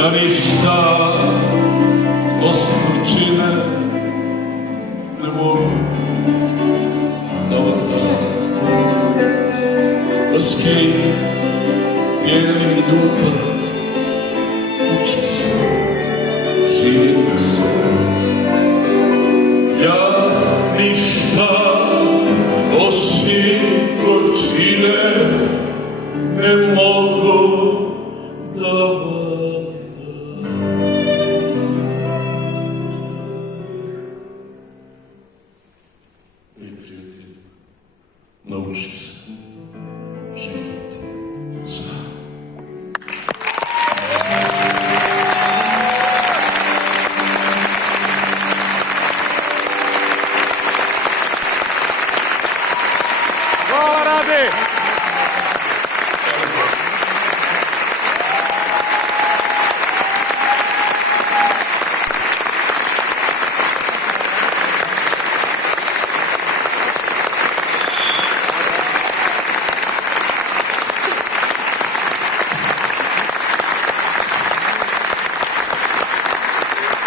Ja ništa osvrčine ne mogu da vam dam. Maski bijeli ljubav uči se živjeti se. Ja ništa osim gorčine ne mogu da vam